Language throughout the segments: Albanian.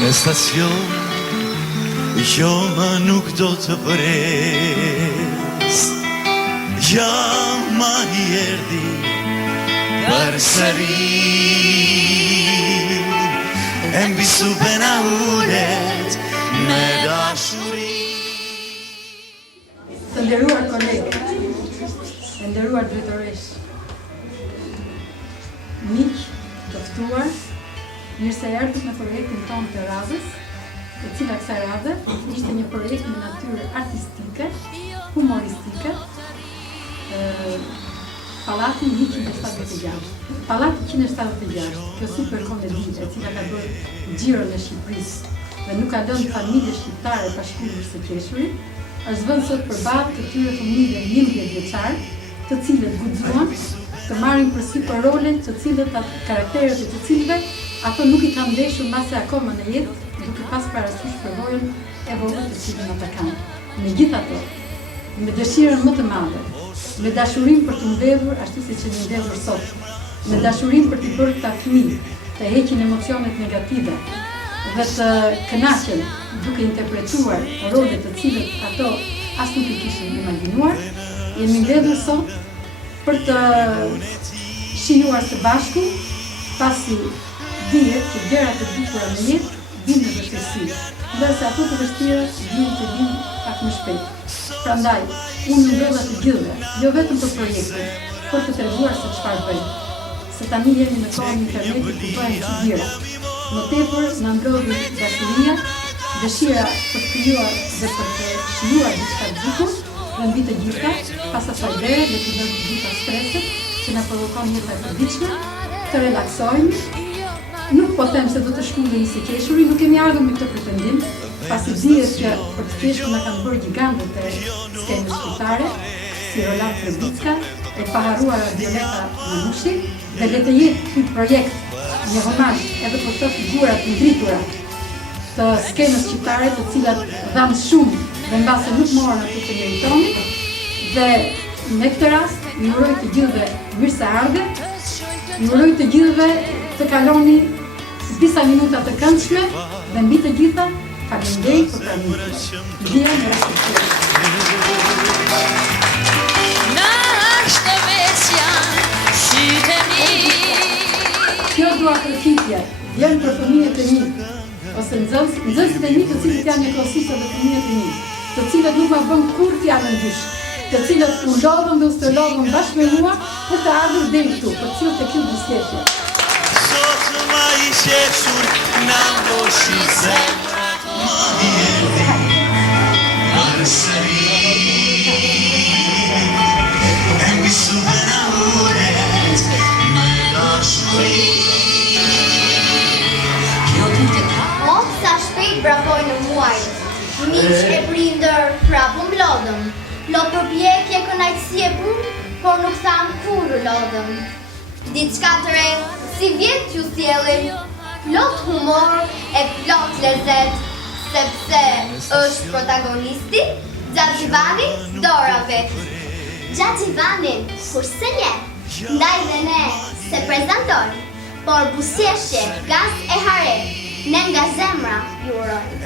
në stacion, jo më nuk do të pres. Jam ma i erdi për sëri, e mbi supena ullet me dashuri. Të nderuar kolegë, të nderuar drejtoresh, miq, të ftuar, mirë se erdhët në projektin tonë të radhës, e cila kësaj radhe ishte një projekt me natyrë artistike, humoristike, Pallati 176. Pallati 176, kjo super komedi e cila ka bërë xhiron e Shqipërisë dhe nuk ka lënë familje shqiptare pa shkuar së qeshurit, është vënë sot përballë këtyre fëmijëve 11 vjeçar, të cilët guxuan të marrin përsipër për rolet të cilët karakterët e të cilëve ato nuk i kanë ndeshur mbase akoma në jetë, duke pas parasysh përvojën e vogël të cilën ata kanë. Megjithatë, me dëshirën më të madhe, me dashurinë për të mbledhur ashtu siç e mbledhur sot, me dashurinë për të bërë këta fëmijë të heqin emocionet negative dhe të kënaqen duke interpretuar rolet të cilët ato as nuk i kishin imagjinuar, jemi mbledhur sot për të shijuar së bashku, pasi dihet që gjërat e bukura në jetë vinë në vështirësi, ndërsa ato të vështira vinë pak më shpejt. Prandaj, unë mbledha të gjithëve, jo vetëm për projektin, por të treguar se çfarë bëjmë. Se tani jemi në kohën e internetit ku bëhen çuditëra. Më tepër na ndrodhi dashuria, dëshira për të krijuar dhe për të shijuar diçka të bukur, dhe mbi të gjitha, pas asaj vere dhe të lënë të gjitha streset që na provokon jeta e përditshme, të relaksojmë. Nuk po them se do të shkundemi si qeshuri, nuk kemi ardhur me këtë pretendim, pasi dihet që për të qeshur na kanë bërë gjigantët e skenës shqiptare, si Roland Trebicka, e paharruara Violeta Manushi, dhe le të jetë ky projekt një homazh edhe për këto figura të ndritura të skenës shqiptare, të cilat dhanë shumë dhe mbase nuk morën atë që meritonin, dhe me këtë rast ju uroj të gjithëve mirëseardhje, ju uroj të gjithëve të kaloni disa minuta të këndshme dhe mbi të gjitha faleminderit për pranimin. Ndjehem me respektim. Kjo dua përfitje vjen për fëmijët e mi, ose nxënësit e mi të cilët janë njëkohësisht edhe fëmijët e mi, të cilët nuk ma bën kur fjalën dysh, të cilët u lodhën dhe u stërlodhën bashkë me mua për të ardhur deri këtu, për cilët e kjo biskeshje. Sot ma i qeshur na mboshi zemrat ma i erdi për sëri, e mbi supena ullet me dashuri. Sa shpejt brapoj në muaj, miq e prindër prapë mblodhëm, plot përpjekje kënaqësi e punë, por nuk tham kur u lodhëm. Diçka të re, si vjet ju sjellim, plot humor e plot lezet, sepse është protagonisti Xhaxhivani Dora vet. Xhaxhivani, kurse nje, ndaj dhe ne se prezantojmë, por buzëqeshje, gaz e hare, ne nga zemra ju urojmë.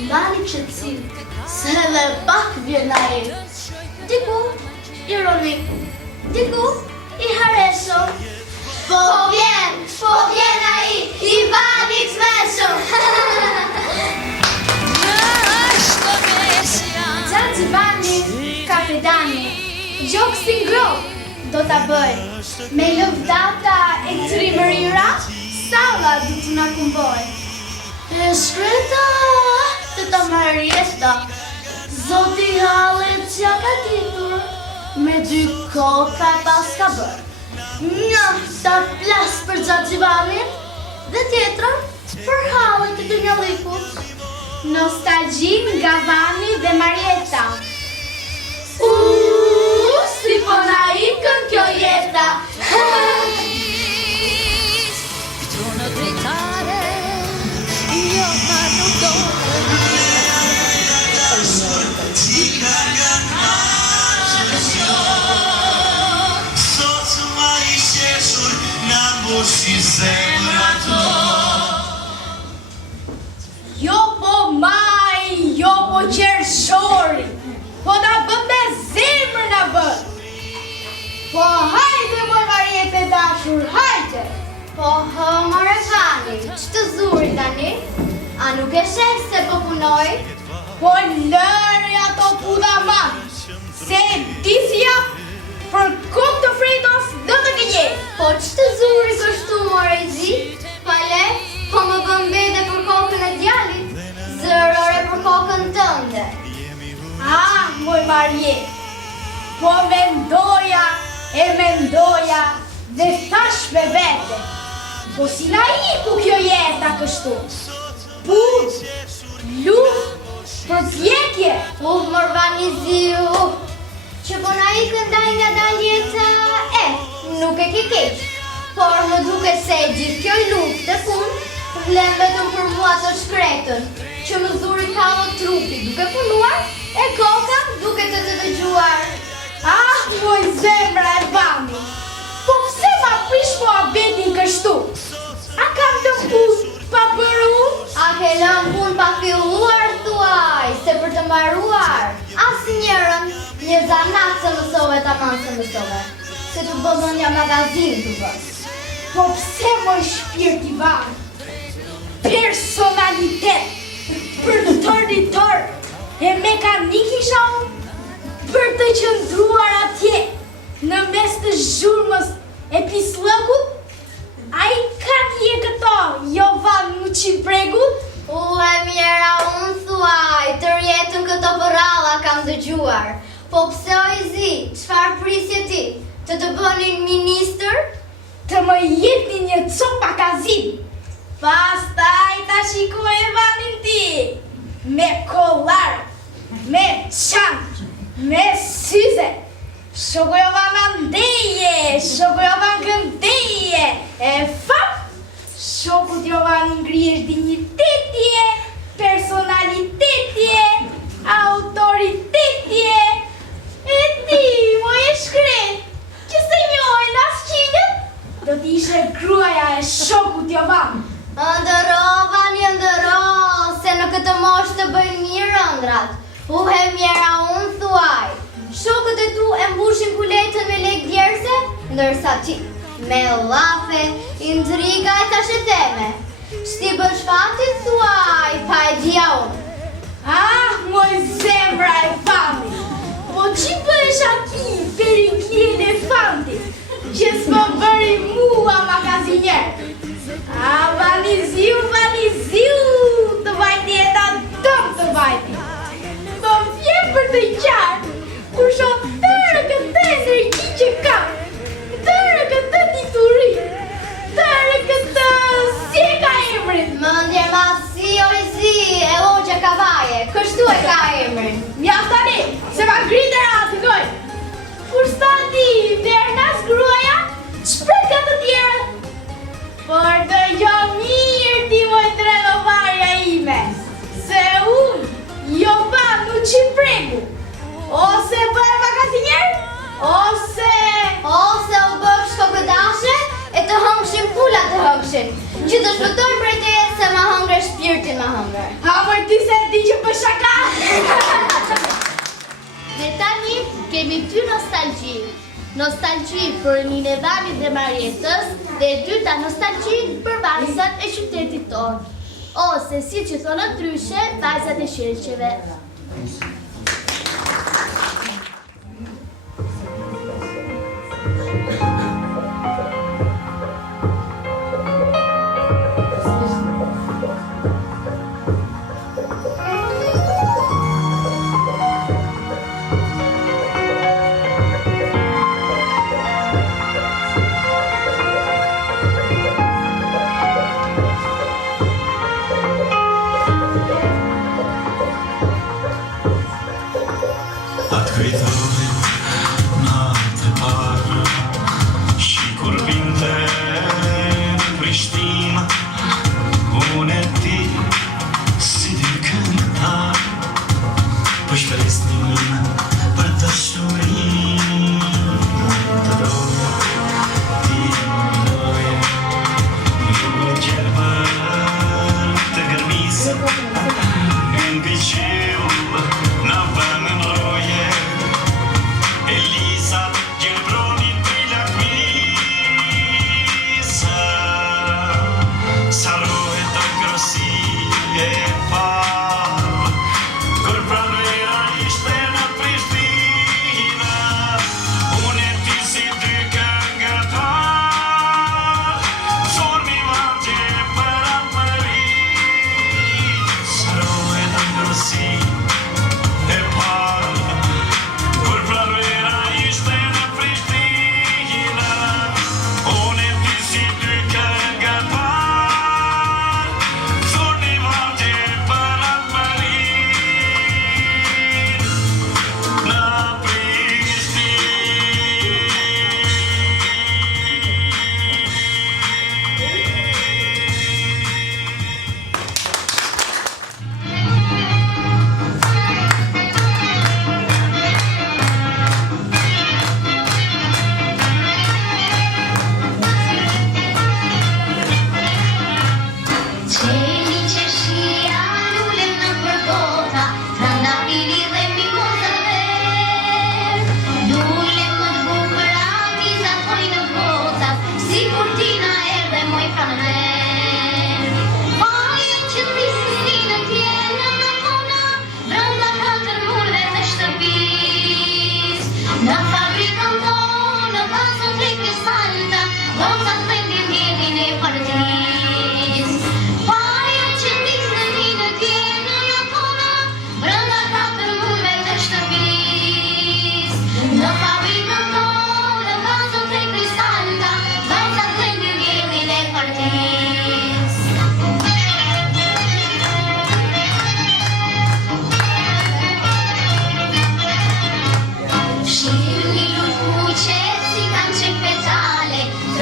Mbani qetësi, se edhe pak vjen ai. Diku ironik, diku i hareshëm. Po vjen ai, Ivani i tmeshëm. Xhaxhivani, kapitani, gjoksi ngroh do ta bëj. Me lëvdata e trimërira, salla du të na kumboj. E shkreta të ta Marieta, zoti hallet që ka ditur, me 2 koka pas ka bërë. Një ta plas për Xhaxhivanin dhe tjetra për hallet të dënjallikut. Nostalgji nga Vani dhe Marieta. Si po na ikën kjo jeta. Trono dritare, io ma non do. Sot ma i qeshur mbushi zemra to. Jo po maj, jo po qershori, po na bën me zemrë na bën. Po hajde mor Mariete dashur, hajde. Po more tani, ç'të zuri tani? A nuk e sheh se po punoj? Po lëri ato puta man, se ti si jap për kokë të fretos do të gënje. Po ç'të zuri kështu more zi? Pale, po më bën bede për kokën e djalit, zërore për kokën tënde. Ah, moj Marje, po mendoja dhe thash me vete, po si na iku kjo jeta kështu. Punë, luftë, përpjekje. Morvani ziu, që po na ikën dal nga dal jeta, nuk e ke keq. Por më duket se gjithë kjo luftë dhe punë vlen vetëm për mua të shkretën, që më zuri kallo trupi duke punuar, e koka duke të dëgjuar. Ah, moj zemra e bami, po pse ma prish po abetin kështu? A kam të punë pa bëru? A ke lënë punë pa filluar, thuaj, se për të mbaruar. Asnjërën, një zanat se mësove tamam se mësove, se të bëzën një magazin të bës. Po pse moj shpirt i bami? Personalitet, përdoritor, e mekanik isha unë, për të qëndruar atje, në mes të zhurmës e pislëkut, a i ka tje këto, Jovan Muqipregut? E mjera unë thuaj, të rjetën këto përralla kam dëgjuar. Po pse o i zi, çfarë prisje ti? Të bënin ministër? Të më jetni një copa kazin. Pastaj ta shikoj Evanin ti, me kollar, me çantë, me syze. Shoku Jovan ndeje, shoku Jovan këndeje, e fap, shoku Jovan ngrihesh dinjitetje, personalitetje, autoritetje. E ti, moj e shkret, që se njojnë asqinjët, do t'ishe gruaja e shokut Jovan. Ndëro, Vani, ndëro, se në këtë moshë të bëjnë mirë ëndrat. Uhe mjera unë thuaj. Shokët e tu e mbushin puletën me lek djerse, ndërsa ti, me llafe, intriga e tasheteme. Shti bësh fati thuaj, pa e dhja unë. Ah, moj zemra e fami, po që bësh aki Perikli elefantit, që s'më bëri mua magazinjer. Ah, Vaniziu, të vajti e ta tëmë të vajti. Më vjen për të qartë, kur shoh tërë këtë energji që kam, tërë këtë dituri, tërë këtë si e ka emrin. Mëndje ma si o i zi, e logja kavaje, kështu e ka emrin. Mjaft tani, se ma ngritë ratë, goj. Kur sta ti, vernas gruaja, shpret ka të tjerët. Por të jo mirë ti moj trenovarja ime, se unë, Jovan Muqipregu, ose bëhe magazinjer, ose u bëf shkokëdashe, e të hëngshin pula të hëngshin, që të shpëtoj për te se ma hëngre shpirtin ma hëngre. hamër ti se di që për shaka. Dhe tani kemi 2 nostalgji. Nostalgji për Ninevanit dhe Marietës dhe e dyta nostalgji për vajzat e qytetit tonë. Ose si që thonë ndryshe, vajzat e Shelqeve.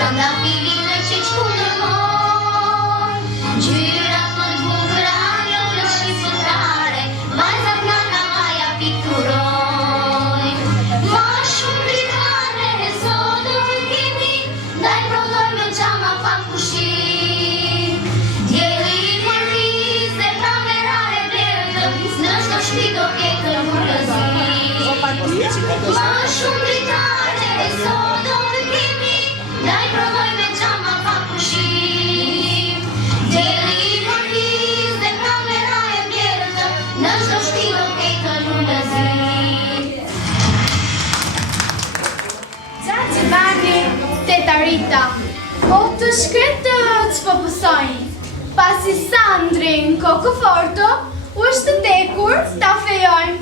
Tranda filin në që qkundër moj, gjyrat më të bukura një në shqiptare, vajzat nga maja pikturoj. Ma shumë ritare e sodër kemi, ndaj prodhoj me qama pa pushim. Djeli më riz dhe kamera e blerë, në shto shpi do kekë mërëzi. Ma shumë ritare e sodër kemi, ndaj prodhoj me qama pa pushim. Djeli më riz dhe kamera e blerë, në shto shpi do kekë mërëzi. Gjatë Bani, teta Rita, o të shkretë që po pësojnë. Pasi Sandrin Kokoforto është të tekur ta fejojnë.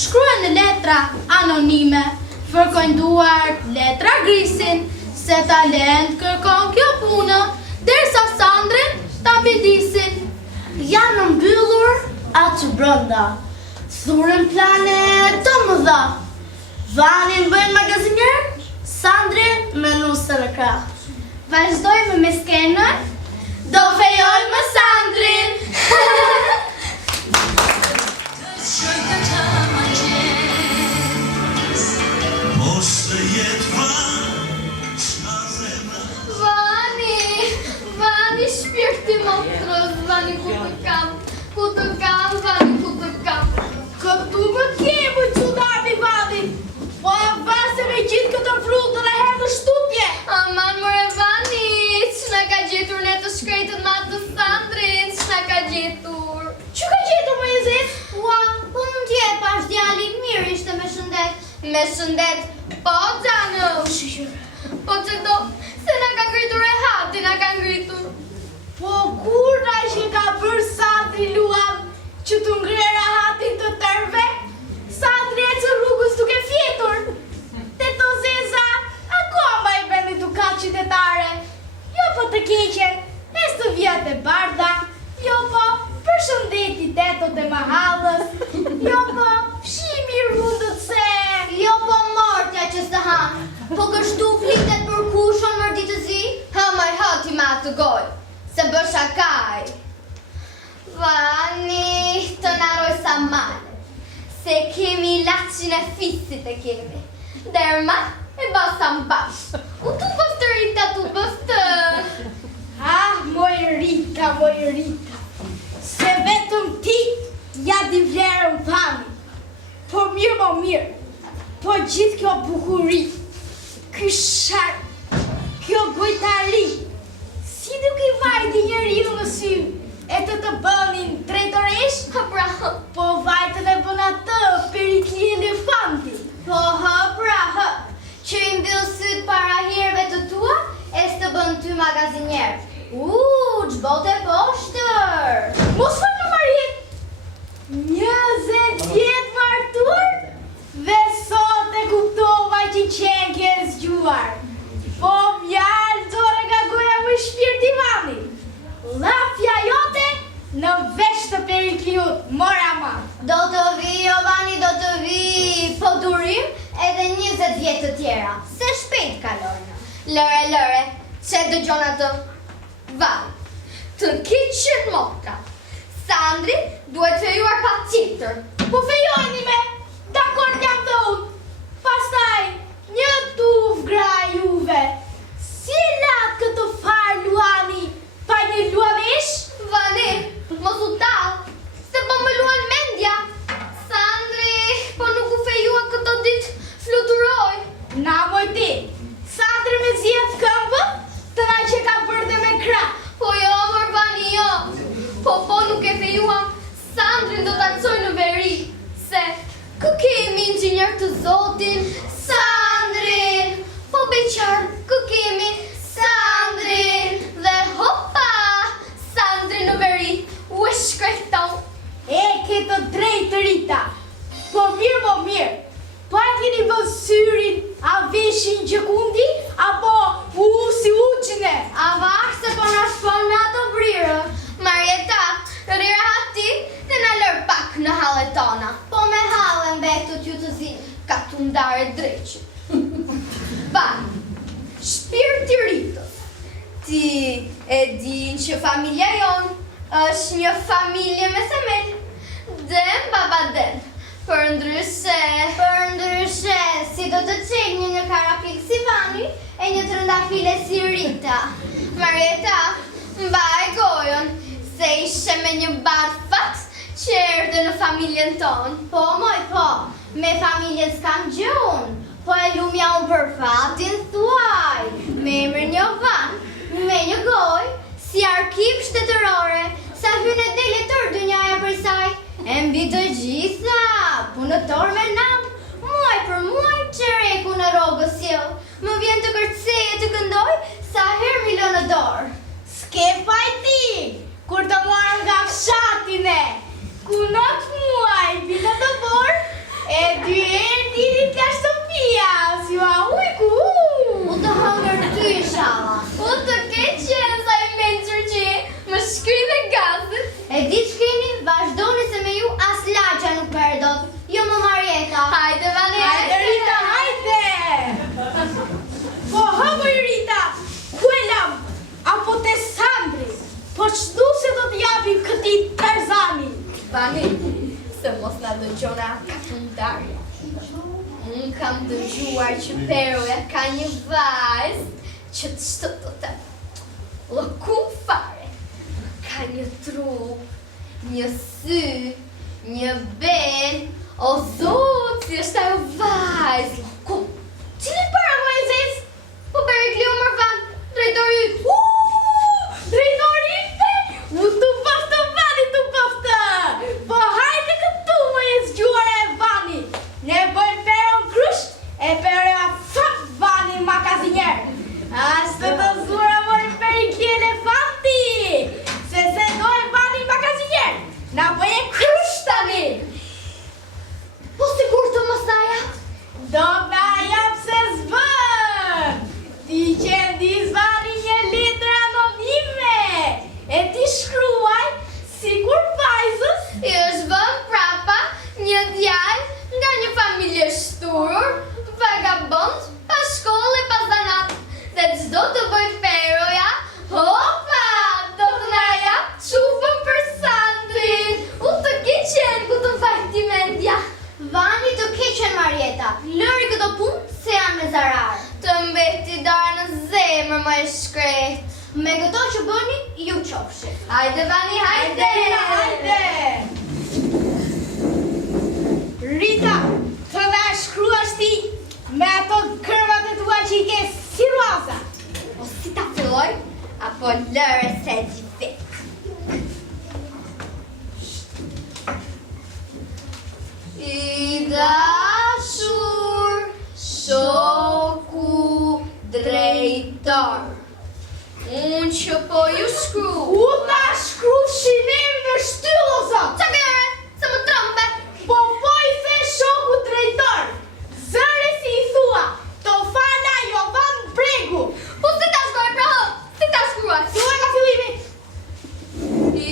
Shkruan në letra anonime, fërkojnë duart letra grisin, se talent kërkon kjo punë, derisa Sandrin ta pedisin. Janë mbyllur atë brënda, thurën plane të mëdha. Vanin bëjnë magazinjer, Sandrin me nusë në krah. Vazhdojmë me skenën, do fejojmë më Sandrin. Mos të jetë vanë, s'na zemra. Vani, shpirti motrës, Vani ku të kam, Vani ku të kam. Këtu më kemë që darbi Vani, po e vase me gjithë këtë frutë dhe herë në shtupje. Aman more Vani, që na ka gjetur ne të shkretët ma të Sandrin, që na ka gjetur. Që ka gjetur më jezet? Ua, po mund t'je pash djali mirë ishte me shëndet. Me shëndet, po Gjano, po që do, se na ka ngritur e hati, na ka ngritur. Po kur na që ka bërë Sandri luam që të ngrera hatin të tërve, Sandri e që rrugës duke fjetur. Teto Zeza, akoma i bendi dukat qytetare. Jo po të keqen, e së vjetë e barda, jo po përshëndeti tetot e mahallës, jo po fshimi rrundët se... Jo po mortja që së hanë, po kështu flitet për kushon mërdi të zi? Ha maj hati ma të goj, se bësha kaj. Vani, të naroj sa male, se kemi laqin e fisit e kemi. Derma e basa mbash, u tu bëftë Rita, tu bëftë. Ah, moj Rita, se vetëm ti ja di vlerën Vani. Po mirë më mirë, po gjithë kjo bukuri, ky shark, kjo gojtari, si duke i vajti njeriu në sy, e të bënin drejtoresh, Pra, po vajtën e bën atë perikli elefanti. Po hë, që i mbyll syt para herëve të tua, e së bën ty magazinjer. Ç'bote poshtër. Mos fal më Mariet, 20 vjet martuar, dhe sot e kuptova që qenë ke zgjuar. Po mjalë dore nga goja më shpirti Vani. Lafja jote në vesh të perikliut, mora ma. Do të vi, Jovani, do të vi, po durim edhe 20 vjet të tjera, se shpejt kalojnë. lëre, që dëgjon atë. Vani, të kiqet motra. Sandri duhet fejuar pa tjetër. Po fejojni me, dakor jam dhe unë. Pastaj, një tuf gra juve. Si e latë këtë farë luani, pa një luanesh? Vani, mos u talë, se po më luan mendja. Sandri, po nuk u fejua këto ditë fluturoj. Na moj ti, Sandri me zjetë këmbë, të na që ka bërë dhe me kra. Po jo, mër Vani, jo. Po nuk e fejuam, Sandrin do të alcoj në veri. Se, kë kemi inxinjer të zotin? Sandrin! Po beqar, kë kemi? Sandrin! Dhe hopa! Sandrin në veri, u e shkrejton. E, ke të drejtë Rita. Po mirë, pa keni vë syrin, a veshin gjëkundi, apo si uqine? A vakë se po në shpon me ato brirë. Marieta, rira hati, të në lër pak në hallet tona. Po me halën betu t'ju të zinë. Ka të ndarë drejt. ti e din që familja jonë është një familje me themel. Dem, baba dem. Për ndryshe, si do të qenjë një karapik si Vani e një trëndafile si Rita. Marieta, mbaj gojën, se ishe me një bardh fat që erdhe në familjen tonë. Po, moj, po, me familjen s'kam gjë unë, po e lumja unë për fatin thuaj, me emër një van, me një gojë, si arkiv shtetërore, sa hynë e dele tërë dënjaja për saj, e mbi të gjitha, punëtor me nam, muaj për muaj që reku në rogës jo, më vjen të kërceje të këndoj, sa her milo në dorë. S'ke fajti, kur të marrë nga fshatine, ku not muaj, vita të borë, e dy erë dirit ka shtëpia, si ma ujku. U të hëngër ty i shala. U të keqen sa i menqër që më shkry me gazet. E di shkrini, vazhdoni se me ju as lagja nuk perdot. Jo më Marieta. Hajde, Vani, Hajde, Rita, hajde! Po, hëmëj, Rita, ku e lam, apo te Sandri, po qëtu se do t'japim këti Tarzani? Vani, se mos nga dëgjona ka fundarja. Unë kam dëgjuar që Peroja ka një vajzë që të shtë të lëkum fare. Ka një trup, një sy, një ben, o zotë, si është ajo vajzë. Lëkum, cili para vajzës? Po Perikli u mërvan, drejtori ytë. Drejtori yte, u të paftë, Vani, të paftë. Po hajde këtu, më e zgjuar e Vani. Ne bëjmë peron krusht, e peroja fat Vani makazinjer. Ashtë të zura mërë Perikli elefanti, se dojë Vani makazinjer. Na bëje krusht tani. Po sigur të mos na jap? Do na jap se zbën. Ti qendis Vani një letër anonime, e ti shkruaj sikur vajzës. I është bën prapa një djalë nga një familje shturur, vagabond, pa shkollë e pa zanat. Dhe çdo të bëj Peroja, hopa, do të na jap çupën për Sandrin. U të keqen ku të vajti mendja. Vani të keqen Marieta, lëri këto punë se janë me zarar. Të mbeti darë në zemër më e shkret. Me këto që bëni, ju qofshi. Hajde Vani, hajde! Hajde! Rita, të na shkruash ti me ato kërmat e tua që i ke si ruaza. Po si ta filloj, apo lëre se di vetë. I dashur, shoku, drejtor. Unë që po ju shkru. U ta shkru shinem në shtyllë, o zot. Qa kërë? Se më trombe. Po i the shoku drejtor. Zëre si i thua, të fana Jovan Bregu. Po si ta shkruaj pra hë? Si ta shkruaj? Thuaj nga fillimi. I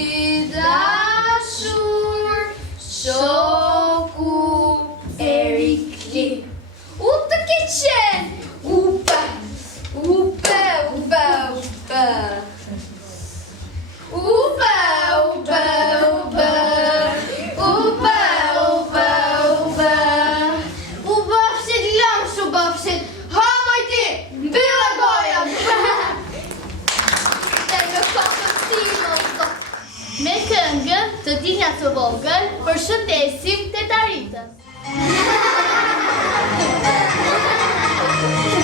dashur, shoku, Perikli. U të keqen. Upe, upe, upe, upe. Upe, upe, upe. Upe, upe, upe. U bëfshit, lëm shu bëfshit. Ha mojti, mbile gojën. Dhe në kokën ti, më zot. Me këngën të dinja të vogël, përshëndesim tetaritën. Thank you.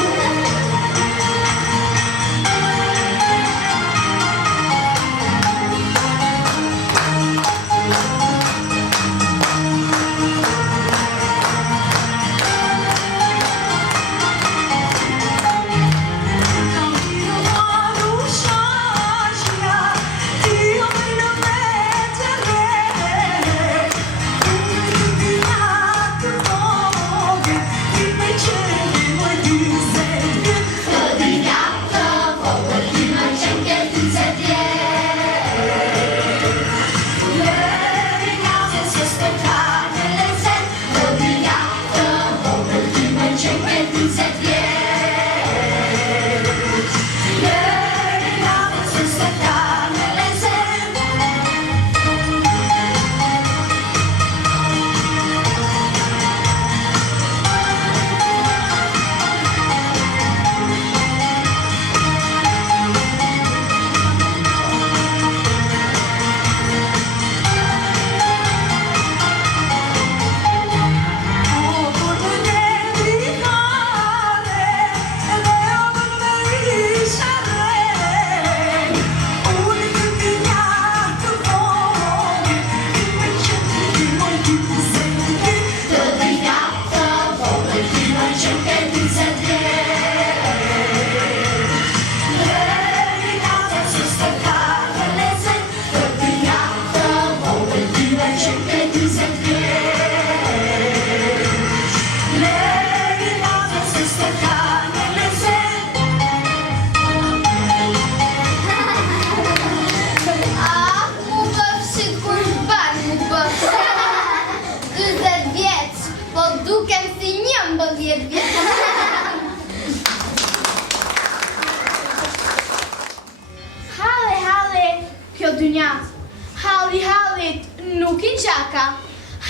Haka.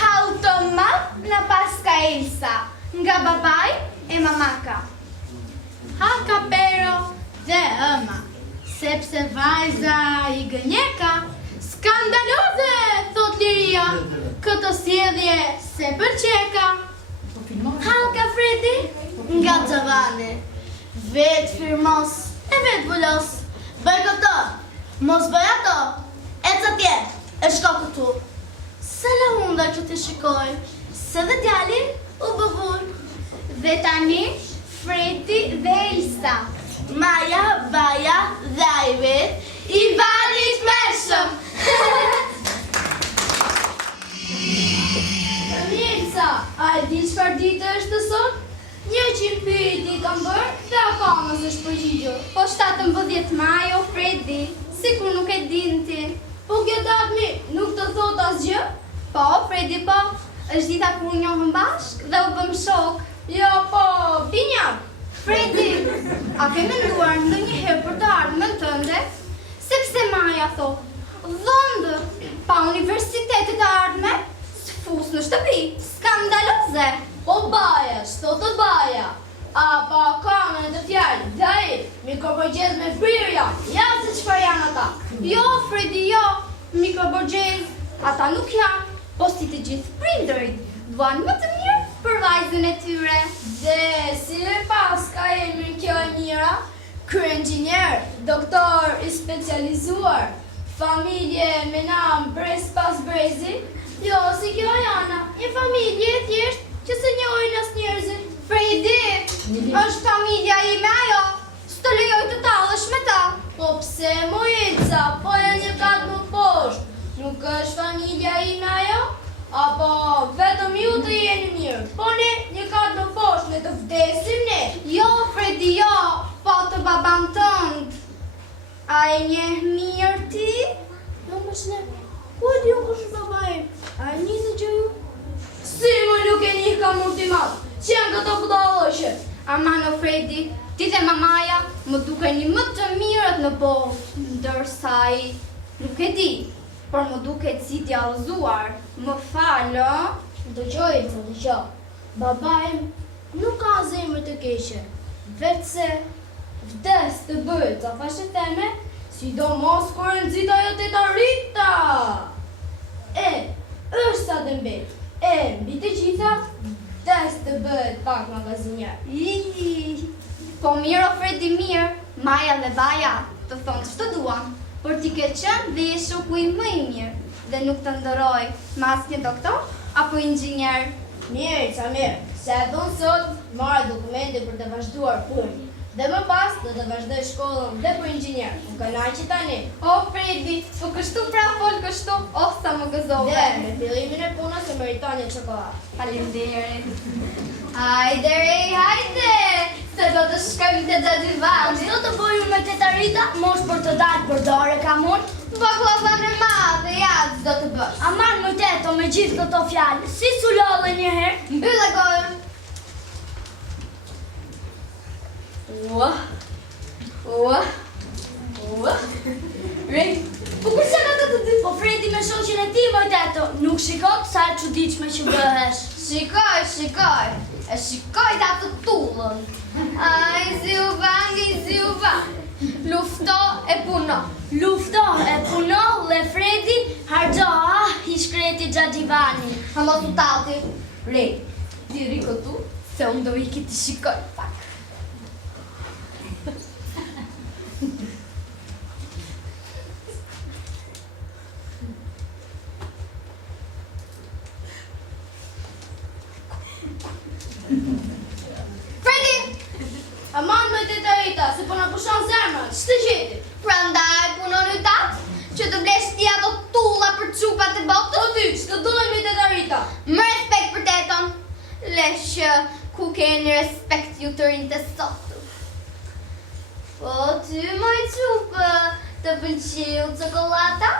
Automat në paska Elsa, nga babaj e mamaka. Haka pero dhe ëma, sepse vajza i gënjeka, skandaloze, thot Liria, këtë sjellje se përqeka. Haka Fredi, nga Gjavane, vet firmos e vet vullos. Bëj këtë, mos bëj ato, ec atje, e shko këtu. Se la hunda që të shikoj, se dhe djalin u bëvur. Dhe tani, Fredi dhe Elsa, Maja, Baja dhe Ajvet, i valit meshëm. Elsa, a e di çfarë dite është sot? 100 pyetje kam bërë dhe akoma s'është përgjigjur. Po 17 maj, o Fredi, sikur nuk e din ti. Po kjo datmi nuk të thot asgjë? Po, Fredi, po, është dita kur u njohëm bashk dhe u bëm shok. Jo, po, binjak. Fredi, a ke menduar ndonjëherë për të ardhmen tënde? Sepse Maja thot, dhëndë, pa universitetet të ardhme, s'fus në shtëpi, skandaloze. Po Baja, s'thot të Baja. Apo ka me të fjalë, dhej, mikroborgjez me frirja, ja se çfarë janë ata. Jo, Fredi, jo, mikroborgjez, ata nuk janë, po si të gjithë prindërit, duan më të mirë për vajzën e tyre. Dhe si e pas ka emrin kjo e mira, kryenxhinier, doktor i specializuar, familje me nam brez pas brezi, jo si kjo e Jana, një familje e thjesht që se njohin as njerëzit. Fredi, është familja ime ajo, s'të lejoj të talësh me ta. Po pse Mojica, po e një katë më poshtë, nuk është familja ime ajo? Apo vetëm ju të jeni mirë, po ne një katë më poshtë, ne të vdesim ne. Jo, Fredi, jo, po të baban tënd. A e njeh mirë ti? Jo më shne, ku e di unë kush është baba im? A e njih në gjë ju? Si më nuk e njih kam ultimat, që janë këto budallëshe? Aman o Fredi, ti dhe mamaja më dukeni më të mirët në botë, ndërsa ai nuk e di, por më duket si t'jallëzuar. Më falë, Dëgjoj, dëgjoj. Baba im nuk ka zemër të keqe, vetë se vdes të bëhet ca fashe teme, sidomos kur e nxit ajo tetarita. Është sa të mbet. Mbi të gjitha, vdes të bëhet pak magazinjer. Po mirë o Fredi mirë, Maja dhe Baja të thonë ç'të duan, por ti ke qenë dhe je shoku i më i mirë, dhe nuk të ndëroj me asnjë doktor apo inxhinier. Mirë, ca mirë, se e dhënë sot, marrë dokumente për të vazhduar punën. Dhe më pas do të vazhdoj shkollën dhe për inxhinier. Më kënaqi tani. O Fredi, po kështu pra fol kështu, sa më gëzove. Dhe me fillimin e punës e meriton një çokoladë. Faleminderit. Hajde re, hajde, se do të shkojmë te Xhaxhivan. Do të bëjmë me tetarita, mos për të dalë për dore kam unë. Baklavan e madhe, ja, do të bësh. Aman më teto me gjithë këto fjalë, si sulolle një herë. Mbyll e gojën. Rej, po kur se ka të dy? Po Fredi me shoqen e ti, moj teto, nuk shikot sa e çuditshme që bëhesh. Shikoj, e shikoj të atë tullën. Ai, zi u van, lufto e puno. Lufto e puno, le Fredi, hargjo, i shkreti Xhaxhivani. A mos u tallti. Rej, ti ri këtu, se unë do iki të shikoj pak. Fredi! Aman me tetarita, se po na pushon zemrën, ç'të gjeti? Prandaj punon i tatë, që të blesh ti ato tulla për çupat e botës. O ty, ç'të dojnë me tetarita? Më respekt për teton. Lesh ku keni respekt ju të rinjtë e sotu. Po ty moj çupë, të pëlqeu çokolata?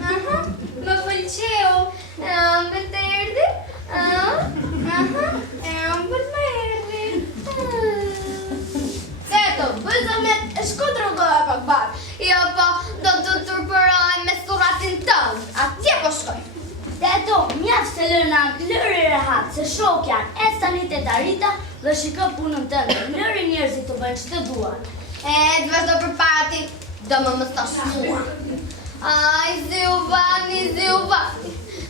Aha, më pëlqeu. Ëmbël të erdhi? Ëmbël më erdhi. Teto, bëj zahmet, e shko drogoja pak bashkë. Jo po, do të turpëroj me suratin tënd. Atje po shkoj. Teto, mja shok janë e Stanit e Tarita dhe shiko punën tënde. Lëri njerëzit të bëjnë që të duan. Të vazhdo për pati, do më stash mua. Ai, Ziuvani,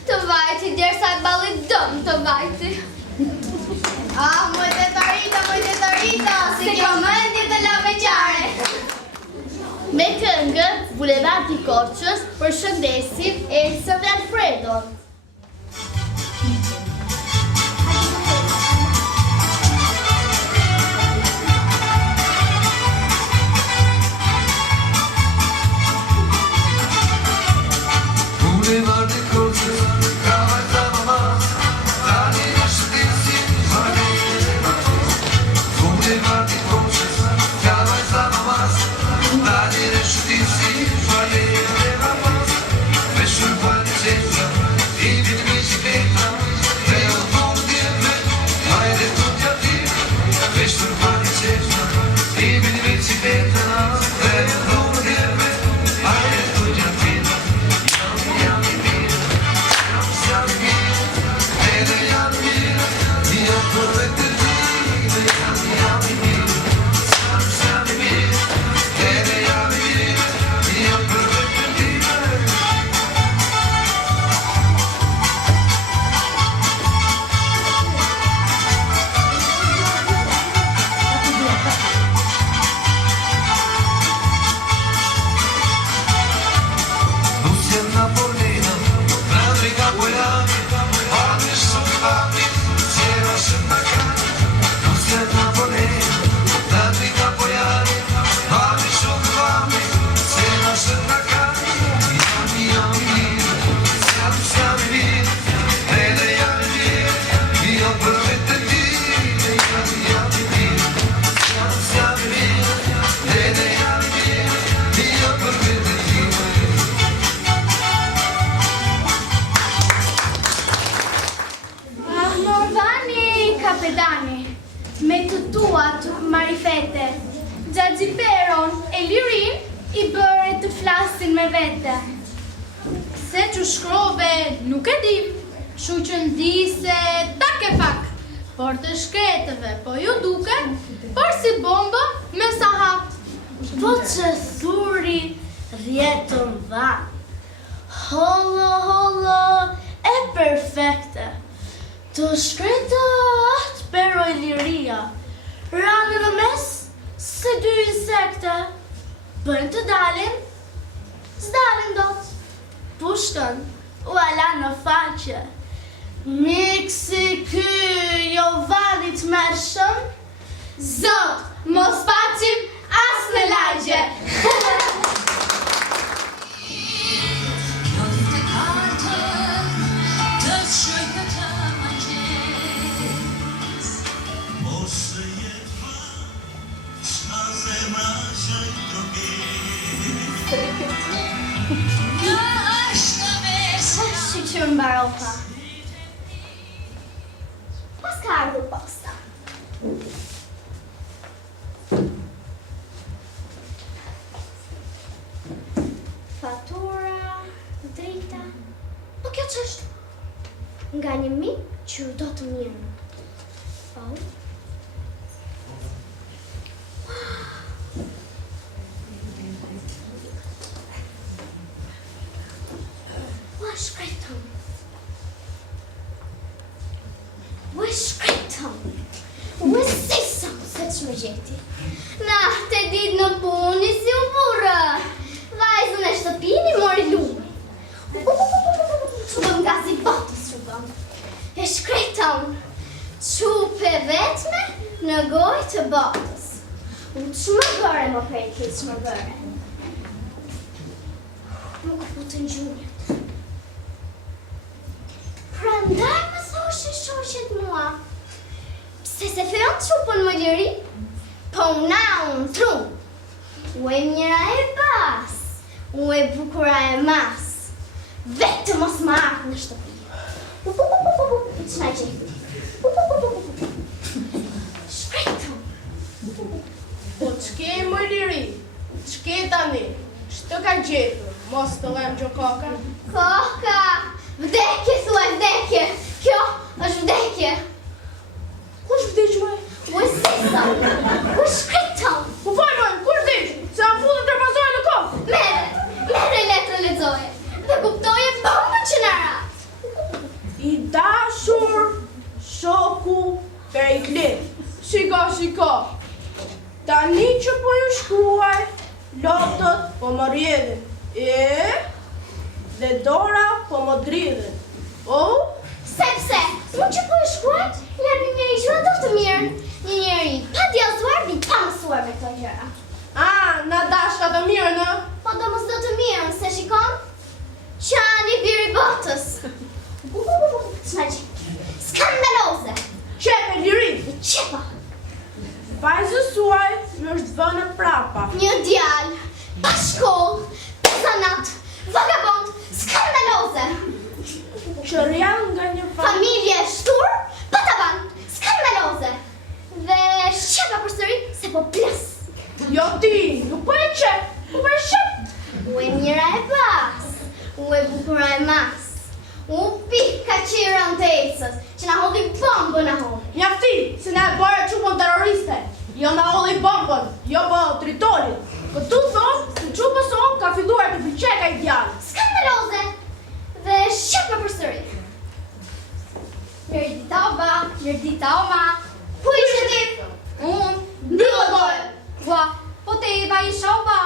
të vajti, djersa e balit dëm të vajti. Mojtë e Tarita, si kjo mëndje të laveqare. Me këngën, Bulevardi Korçës, përshëndesim Elsa dhe Alfredo. Bulevardi Korçës, ka vajta mamaz, tani është disi, Bulevardi Korçës, ka vajta mamaz, tani është disi, me shurban qeqa, i vitë me qipeta, dhe o tonë djeve, hajde të t'jatim, me shurban qeqa, i vitë me qipeta, dhe o tonë djeve, hajde të t'jatim. Me të tuat marifete, Xhaxhiperon e Lirin i bëre të flasin me vete. Se që shkrove nuk e dim, shu që ndi se tak e fak, por të shkretëve po ju duke, por si bomba me sahat. Po që thuri rjetën van, holo e perfekte, të shkretët pero e liria, ranë në mes se dy insekte, bëjnë të dalin, s'dalin dot, pushkën u ala në faqe, miksi ky Jovanit mërshëm, Zot, mos pacim as në lagje. Që mbaroha. Pas ka ardhur posta. Fatura, drita. Po kjo ç'është? Nga një mik që ju do të mirë. Po. U sisëm, se që më gjeti. Na, te dit në puni si u burë. Vajzën e shtëpini mori lume. Që bëm nga si botës që bëm. E shkretëm, qupe vetme në goj të botës. U që më gëre më pejki që më gëre. Nuk putë në gjunjët. Prandaj më thoshe shoqet mua. Se se feon qupën më gjëri, po na unë trum. U e mjera e pas, u e bukura e mas. Vetë mos ma akë në shtëpi. Që na gjithë? Shkretëm. Po qke më liri, qke tani, shtë ka gjetur, mos të lem gjo koka? Koka, vdekje thua vdekje, kjo është vdekje. vdiq më? U sisa, u shkreton. Po faj më, kur vdiq? Se am futur të vazoj në kokë. Mere letrën lexoje dhe kuptoje bombën që na ra. I dashur shoku Periklit. Shiko. Tani që po ju shkruaj, lotët po më rjedhin. Dhe dora po më dridhin. Sepse, unë që po e shkruajt, jam një njeri që do të mirë. Një njeri pa djallëzuar dhe pa mësuar me këto gjëra. Na dashka të mirë në? Po do mos do të mirën, se shikon? Qani biri botës. Skandaloze. Qepe lirit. Qepa. Vajzës suaj më është vënë prapa. Një djalë, pa shkollë, pa zanat, vagabond, skandaloze. Që rjan nga një Familje shtur, pa tavan, skandaloze. Dhe shqepa përsëri se po plas. Jo ti, nuk po e qep, po e shep. U e mira e pas, u e bukura e mas. U pika qirën të ecës, që na hodhi bombën na hodhi. Mjafti, se na e bërë qupën terroriste. Jo na hodhi bombën, jo po tritolin. Këtu thonë, se qupës son ka filluar të fiqeka i djalë. Skandaloze dhe shqepa përsëri. Mirdita o ma. Ku ishe ti? Unë. Mbyllë gojë. Ua, po Teva isha o ba.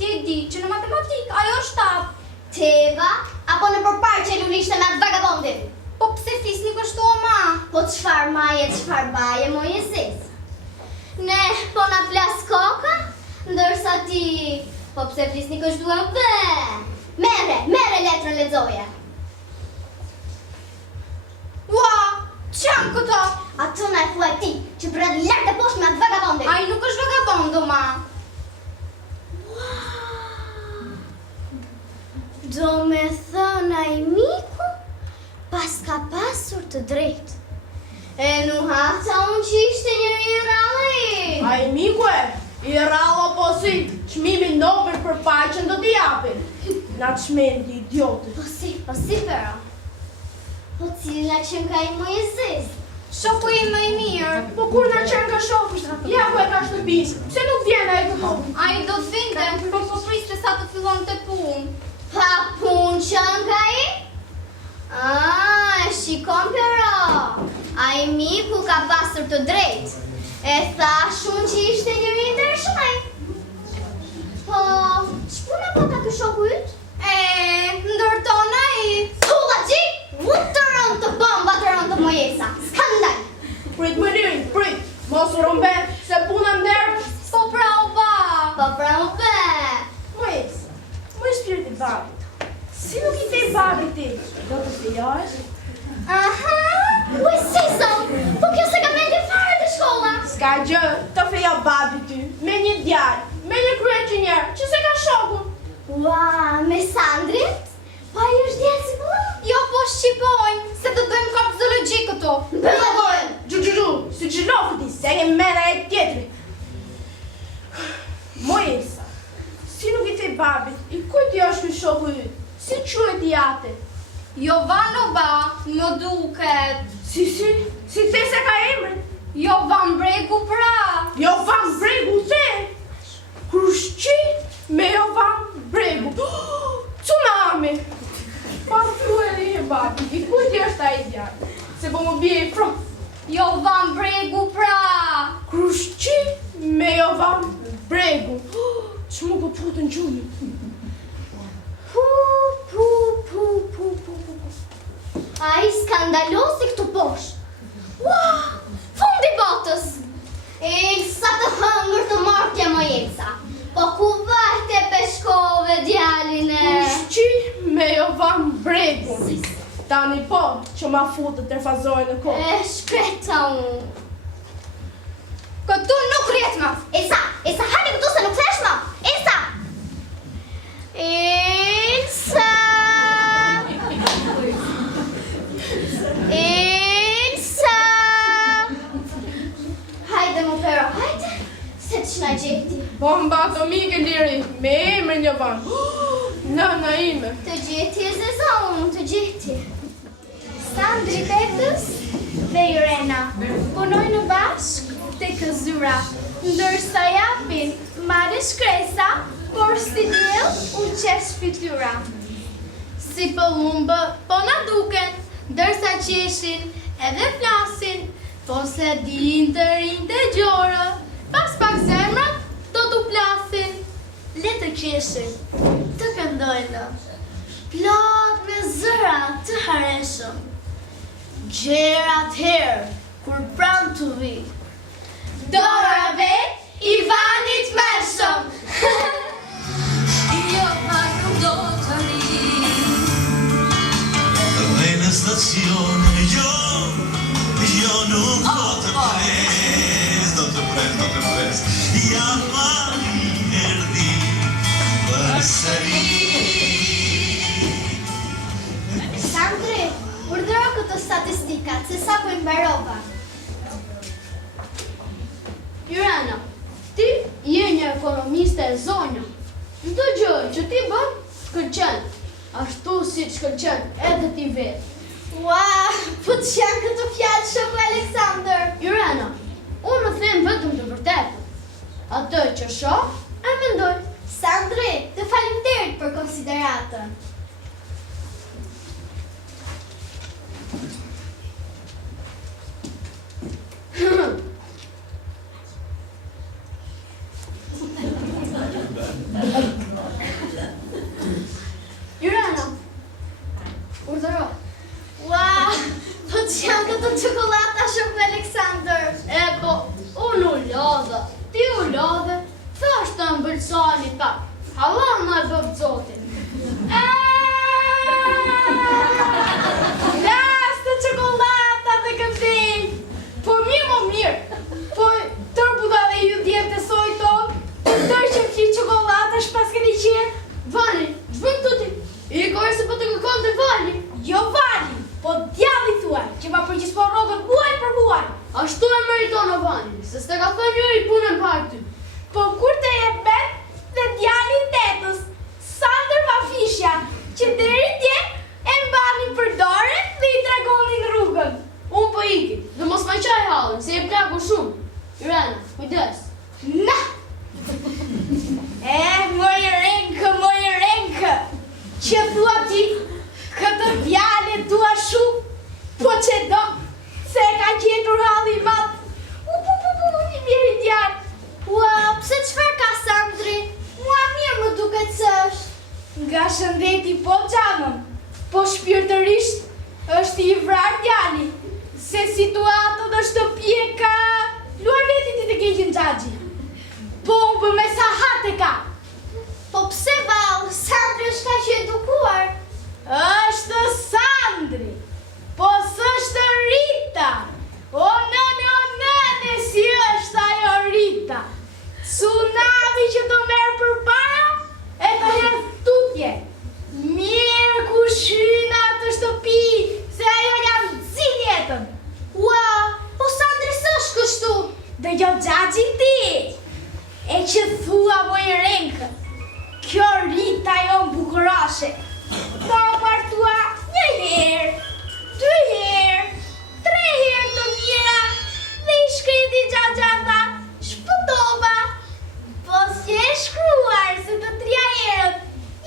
Ti e di që në matematik ajo është 7. Teva, apo në përparqe lulishte me atë vagabondin? Po pse fisni kështu o ma? Po çfarë maje, çfarë baje, moje zez? Ne, po na flas koka, ndërsa ti, po pse flisni kështu o be? Mere letrën lexoje. Ua, çam këto? Ato na e thua ti, që bërë lartë e poshtë me atë vagabondin. Ai nuk është vagabond o ma. Do me thënë ai miku, pas ka pasur të drejtë. E nuhata unë që ishte njëri i rallë. Ai miku i rallë opozit, çmimi Nobel për paqen do t'i japin. Na çmendi idiotë. Po si pero. Po cila që nga i më jezis? Shoku im më i mirë. Po kur na qenë ka shoku, ja ku e ka shtëpis, pse nuk vjen ai këtu? Ai do vinte, po priste sa të fillon të punë. Pa punë që nga i? E shikon pero. Ai miku ka pasur të drejtë. E thashun që ishte njëri i ndershëm. Po, ç'puna po ka ky shoku yt? Ndërton ai. Kulla gji, u të rënë të bomba të rënë të mojesa. Skandal. Prit më lirin, prit, mos u rëmbe, se puna nder. Po pra o ba. Po pra më be. Më shpirti babit. Si nuk i thej babit ti, do të filohesh? Aha, u e sison, po kjo se ka mendje fare të shkolla. S'ka gjë, të feja babit ty, me një djalë, me një kryenxhinier, që se ka shokun. Ua, me Sandrin? Po ai është djalë si puna? Jo po shqipojnë, se të bëjmë kap zoologji këtu. Bëllë gojën. Gju, si xhilofu ti, se e mena e tjetri. Mojesa, si nuk i thej babit, i kujt i është ky shoku yt? Si quhet i ate? Jovan o ba, më duket. Si the se ka emrin? Jovan Bregu pra. Jovan Bregu the? Krushqi me Jovan Bregu. Tsunami! Pa thueri e babi, i kujt i është ai djalë? Se po më bie i front. Jovan Bregu pra. Krushqi me Jovan Bregu. Që më po putën gjumi. Ai skandalosi këtu poshtë. Ua, fundi botës. Sa të hëngër të mortja Mojesa. Po ku vajte peshkove djalin e? Krushqi me Jovan Bregu. Tani po, që ma futët të fazojnë në kohë. E shkreta unë. Këtu nuk rjet ma. Elsa, hajde këtu se nuk thesh ma. Elsa! Hajde më pero, hajde. Se të shna gjeti. Bomba atomike liri, me emrin Jovan. Nëna ime. Të gjeti e zeza unë, të gjeti. Sandri Tetës dhe Irena punojnë bashk tek zyra, ndërsa japin marrë shkresa, por si diell u qesh fytyra. Si po humbë, po na duken, ndërsa qeshin edhe flasin, po se din të rinj të gjorë, pas pak zemrat do t'u plasin. Le të qeshin, të këndojnë, plot me zëra të hareshëm. Gjerat herë, kur pram të vi, Dorave Ivanit mërshëm. Jo ma nuk do të ri. Dhe në stacione, jo nuk do të pres, do të pres. Ja mali erdi përsëri. Sandri, urdhëro këto statistikat, se sa po i mbarova. Irena, ti je një ekonomiste e zonja. Çdo gjë që ti bën, shkëlqen. Ashtu si shkëlqen edhe ti vetë. Ua, po të janë këto fjalë shoku Aleksandër. Irena, unë në them vetëm të vërtetën. Atë që shoh, e mendoj. Sandri, të faleminderit për konsideratën. Irena, urdhëro. Ua, po të janë këto çokolata shoku Aleksandër. E po, unë u lodhe, ti u lodhe, thashtë të mbëlsoni pak. Allah më e bëvë zotin. Las të çokolata të këndej. Po mirë. Po tërbuda dhe ju djetë të soj tonë. Tërë që fli çokolata shpas këni qenë. Vani, zhvën të ti, i kojë se po të kërkon të Vani. Jo Vani, po djalli thuaj, që ma përgjispo rogën muaj për muaj. Ashtu e meriton o Vani, se s'te ka thënë njëri punën party. Po kur të jep bet dhe djalli Tetës, Sandër Mafishja, që deri dje e mbanin për dore dhe i tregonin rrugën. Unë po iki, dhe mos ma qaj halën, se e plaku shumë. Irena, kujdes. Na! Moj renkë, që thua ti, këtë djalli tua shumë, po që do, se ka gjetur halli matë. I mirë i djalli. Ua, pse çfarë ka Sandri? Mua mirë më duket se është. Nga shëndeti po xhanëm, po shpirtërisht është i vrar djali, se situata në shtëpi e ka luanetit i të keqin xhaxhi. Bombë me sahat e ka. Po pse vallë, Sandri është kaq i edukuar. Është Sandri, po s'është Rita. O nëne, si është ajo Rita. Tsunami që të merë për para, e të hedhë tutje. Mirë ku shyna të shtëpi, se ajo janë zin jetën. Ua, po Sandri s'është kështu. Dhe jo xhaxhin ti, e që thua moj renkë, kjo Rita jo më bukurashe. Ka partua një herë, 2 herë, 3 herë të mira, dhe i shkreti xhaxha, shpëtova. Po si e shkruar se të 3 herët,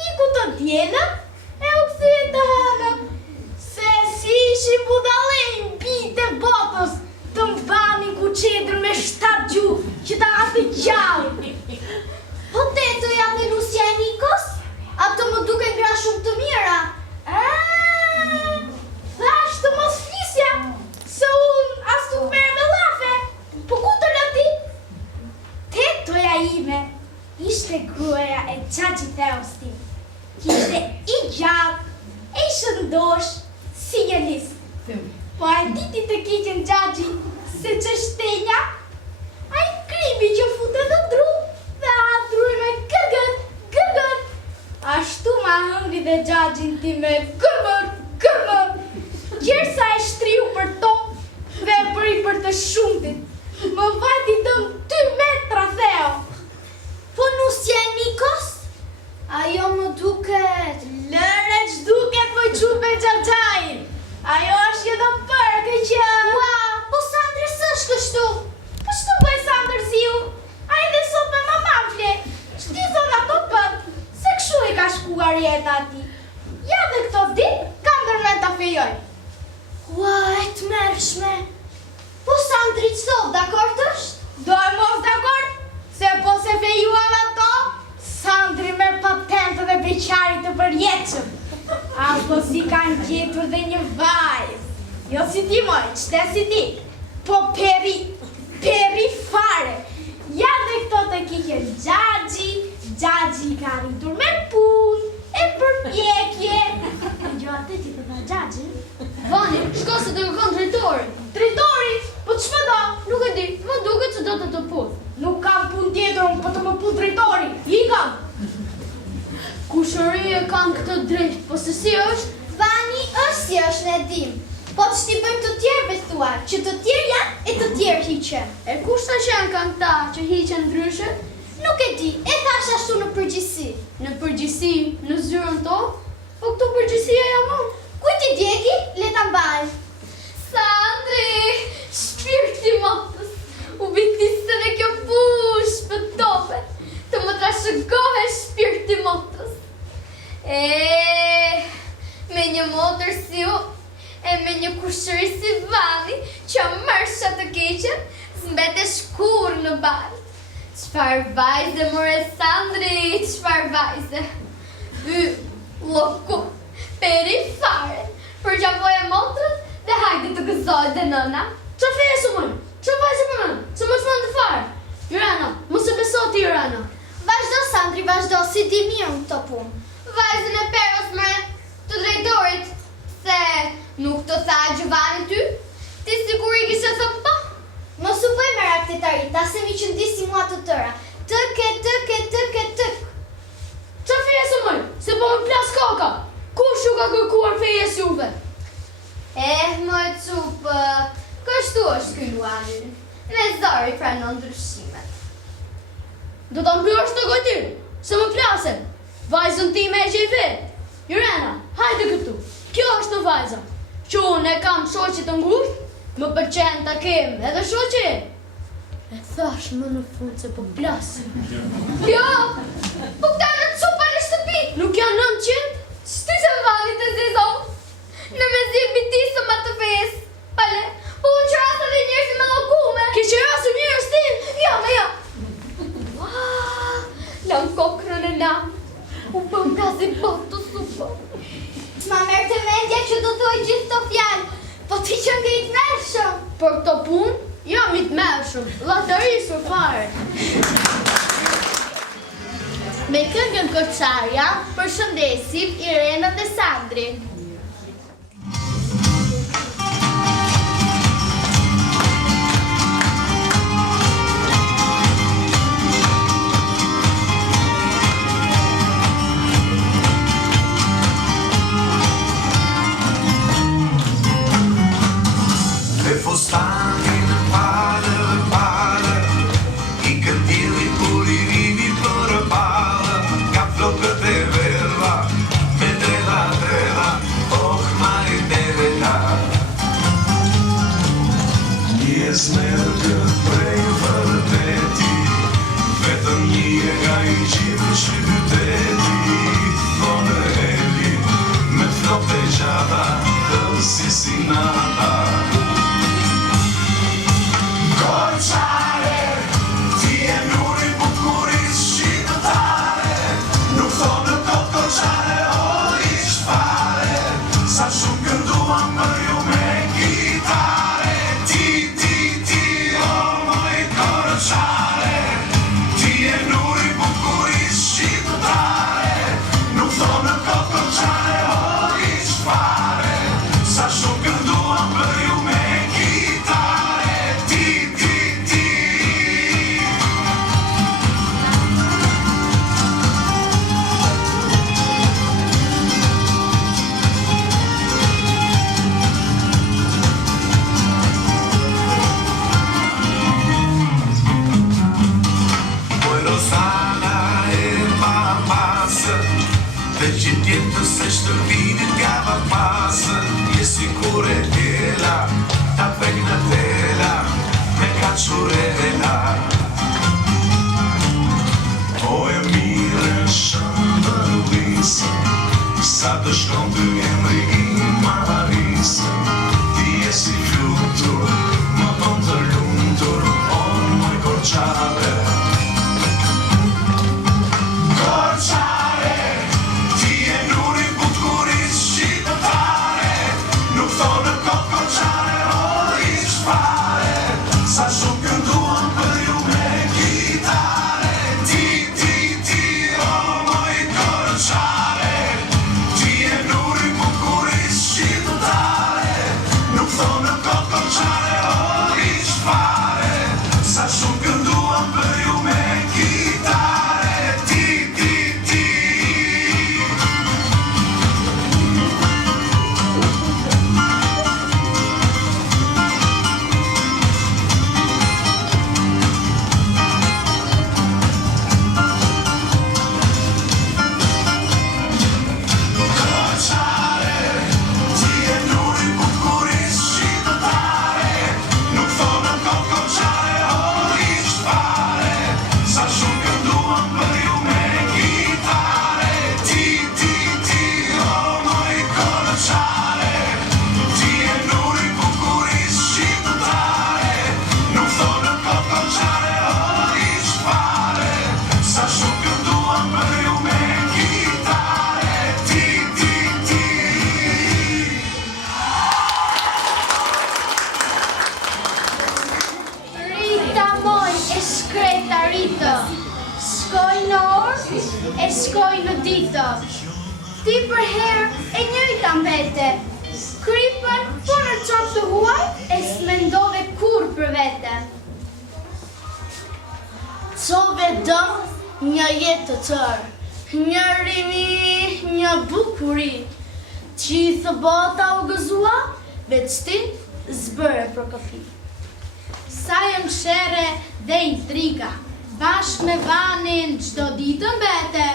iku të djelën, e u kthye të hënën. Se si ishim budallej mbi të botës, të mbanin ku qedrë me 7 gjuhë, që ta atë gjallë. Po Tetoja dhe Lucia e Nikos? Ato më duke gra shumë të mira. Thash të mos flisja, se unë as nuk merë me lafe. Po ku të lëti? Tetoja ime ishte gruaja e xhaxhit Theosti. Ishte i gjallë, e i shëndosh, si një lisë. Po e diti të keqen xhaxhi, se që shtenja, a i krimi që fute në dru, dhe a druj me gërgër. Ashtu ma hëngri dhe xhaxhin ti me gërmër. Gjersa e shtriu për to, dhe e bëri për të shumtit. Më vajti dëm 2 metra, Theo. Po Lucia e Nikos? Ajo më duket. Lëre që duket më qupe xhaxhajin. Ajo është Marieta ti. Ja dhe këto ditë kam ndërmend ta fejoj. Ua, e të mërshme. Po Sandri qësot, dakord është? Do e mos dakord, se po se fejuan ato, Sandri me patentën e beqarit të përjetshëm. Apo si kanë gjetur dhe një vajzë. Jo si ti moj, qëte si ti. Po peri fare. Ja dhe këto të kike Gjagji ka rritur me punë, e përpjekje. E gjo atë ti të dha Gjagji? Vani, shko se të kërkon drejtori. Drejtori, po që më do? Nuk e di, më duket që do të të puth. Nuk kam punë tjetër, unë po të më puth drejtori. I kam. Kushëri e kanë këtë drejt, po se si është? Vani është si është në dim. Po që ti bëjmë të tjerë bestuar, që të tjerë janë e të tjerë hiqen. E kushta që janë kanë ta që hiqen ndryshe? Nuk e di, e thash ashtu në përgjithësi. Në përgjithësi, në zyrën to? Po këtu përgjithësia jam unë. Kujti djegi, le ta mbaj. Sandri, shpirti motës, u bitiste në kjo push për tope, të më trashëgohe shpirti motës. Me një motër si u, e me një kushëri si Vani, që mërsha të keqen, s'mbete shkur në balë. Qfar vajze, more Sandri, qfar vajze. Loko, peri fare, për gjavoj e motrët, dhe hajde të gëzoj dhe nëna. Qa feje së mënë? Qa vajze për mënë? Se më të mënë të fare? Jurana, më se beso ti Jurana. Vazhdo Sandri, vazhdo, si di mirë në të punë. Vajzën e peros mre, të drejtorit, se nuk të tha Gjovani ty, ti sigur i kishe thëmë pa. Mos u bëj me raktetarita, se mi që ndisi mua të tëra. Tëk. Qa feje së mënë? Se po më plas koka. Kush ju ka kërkuar feje s'juve? Moj cupë, kështu është ky luani. Me zori pranon ndryshimet. Do të mbysh të gojtir, se më plasen. Vajzën time e që i vetë. Jurena, hajde këtu. Kjo është vajza. Që unë e kam shoqit të ngusht, më përqen të kem edhe shoqit. E thash më në fund se po plasin. Jo, po këta në cupa në shtëpi. Nuk janë 900? Shti se më vani të zizon. Në me zirë bitisë më të fejës. Pale, po unë që rasa dhe njërës me lokume. Ke që rasa njërës ti? Jo, me jo. Lam kokrën e nam. U bëm kazi botë të supo. Ma merë të mendja që do thoj gjithë të fjallë, po ti që nga i të mërshëm. Për këto punë, jam i të mërshëm. Latërisur fare. Me këngën Koçarja, përshëndesim Irenën dhe Sandrin. Fostani në pale, i këndili kur i vini për pale, ka flokët e verla, me drela, oh marinella. Njes merë prej vërdeti, vetëm një e nga i gjithë qyteti, thonë Eli, me flokët e gjata, të sisinata. Koçare, ti e nuri bukuris shqiptare, nuk thonë kot koçare, o ish fare, sa shumë kënduam për ju me gitare, ti, o moj koçare, ti e nuri bukuris shqiptare, nuk thonë kot koçare, o ish fare, sa shumë kënduam për ju me gitare. Që tjetë se shtërvinit gava pasë, je sikur e tjela, ta prek në tela, me kaqurela. O e mire shëndër visë, shkon të emri i Marisë. Ti je si flutur, më ton të lumtur, o moj Korçare. Korçare, ti je nuri bukurisë shqiptare, nuk thonë kot Korçare, o ish fare, sa shumë kënduam për ju me gitare. Ti, o moj Korçare, ti je nuri bukurisë shqiptare, nuk thonë kot Korçare, o ish fare, sa shumë kënduam për ju me gitare. Ti. Shkoj në orë, e shkoj në ditë. Ti për herë e njëjta mbete. Krypën, po në qopë të huaj, e s'mendove kur për vete. Qove dëm një jetë të tërë, një rimi, një bukuri. Qithë bota u gëzua, veç ti zbëre për këpi. Sa jem shere dhe intriga, bashk me Vanin çdo ditë mbete,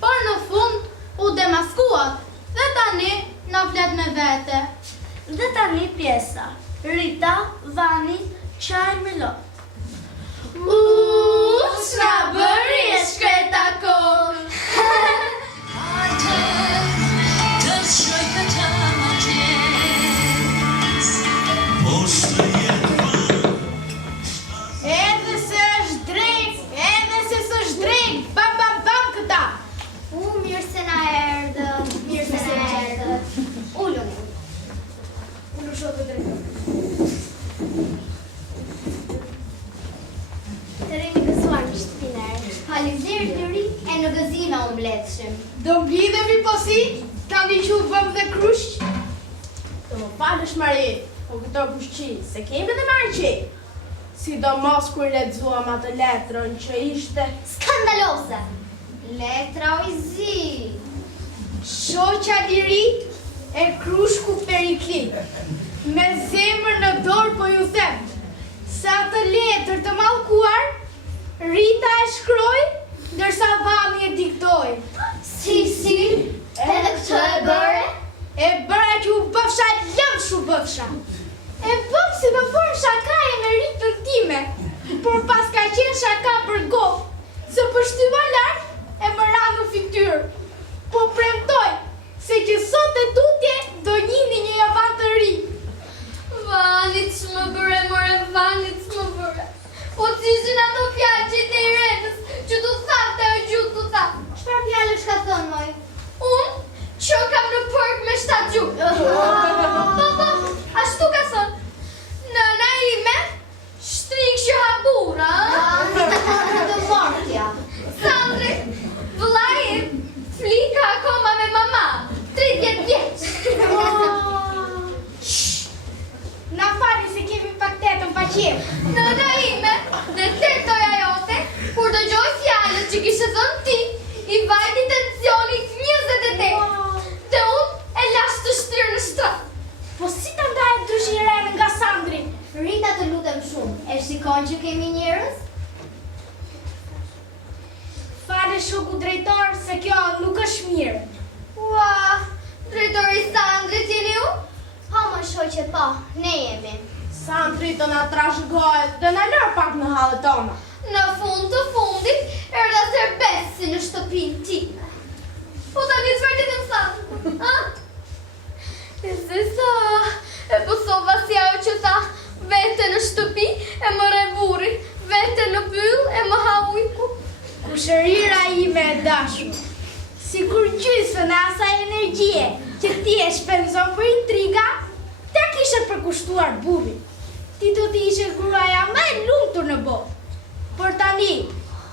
por në fund u demaskuat dhe tani na flet me vete. Dhe tani pjesa, Rita, Vani, Qaj Milot. Ç'na bëri e shkreta kohë. Të shoj këtë mëngjes. Poshtë jetë Edhe se është drejt, edhe se s'është drejt, bam këta. Mirë se na erdhët, mirë se na erdhët. Ulluni. Ullu shotë drejt. Të remi gëzuar në shtëpinar. Faleminderit Lori, e në gëzime u mbledhshim. Do mblidhemi po si, kam diqu bëm dhe krushq. Të më falësh Mari, po këto kushqi, se kemi dhe marrë qi. Sidomos kur lexuam atë letrën që ishte Skandalose. Letra o i zi. shoqa Liri e Krushku Perikli. Me zemër në dorë po ju them, se atë letër të mallkuar Rita e shkroi, ndërsa Vani e diktoi. Si, edhe këtë e bëre? E bëra që u bëfsha lëmshu bëfsha. E bëm si më formë shaka e me Ritën time, por pas ka qenë shaka për gokë, se për shtyva lartë e më ra në fytyrë. Po premtoj se që sot e tutje do njini një javan të ri. Vanit s'më bëre, more Vanit s'më bëre. Po t'ishin ato fjallë që te i renës, që t'u thate o gjutë t'u tha. Çfarë fjalësh ka thënë moj? Unë që kam në përk me 7 gjutë. Po, ashtu ka thënë. Nëna ime, shtrik që habura. Të mortja. Sandri, vëlla im, flika akoma me mama, 30 vjeç. Na fali se kemi pak tetën pa qef. Nëna ime, dhe tetoja jote, kur do gjoj fjallët që kishe thënë ti, i vajti tensionit 28. Dhe unë e lash të shtrirë në shtrat. Po si të ndajet dëshirën nga Sandri? Rita të lutem shumë, e shikon që kemi njerëz? Fale shoku drejtor se kjo nuk është mirë. Ua, drejtori Sandri t'jeni ju? Ha më shoqe pa, ne jemi. Sandri të na trashëgohet dhe na lër pak në hallet tona. Në fund të fundit, erdha serbesi në shtëpinë time. Po tani çfarë të them Sandri? Ha? Si kur gjysme në asaj energjie që ti e shpenzon për intriga, ta kishe përkushtuar burrin. Ti do t'i ishe gruaja më e lumtur në botë. Por tani,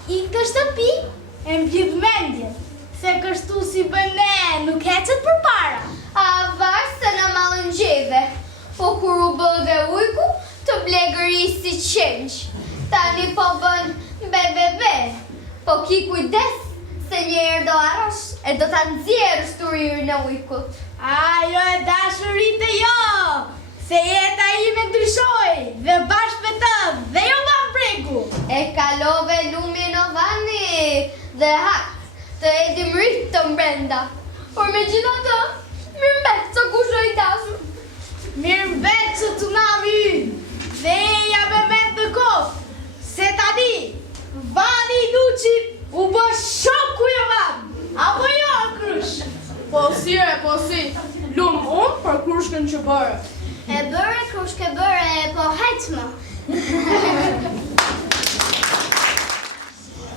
i këtë shtëpi e mbledh mendjen, se kështu si bën ne nuk hecet përpara. A vash se në malën gjeve, po kur u bë dhe ujku, të blegëri si qenq. Tani po bën be, po ki kujdes, se njerë do arash e do të nxjerrë shturirë në ujkut. Ajo e dashurit e jo, se jeta ime ndryshoi dhe bashkë me të dhe jo ma mpreku. E kalove lumin o vani dhe hak, të edim rritë të mbrenda. Por me gjitha të, mirë mbet që kusho i dashur. Mirë mbet që të nami ynë, dhe eja me met në kofë, se tani, vani i duqit u bë shoku jo vanë, apo jo krush? Po si, lumë unë për krushkën që bërë. E bërë, krushke bërë, po hajtë më.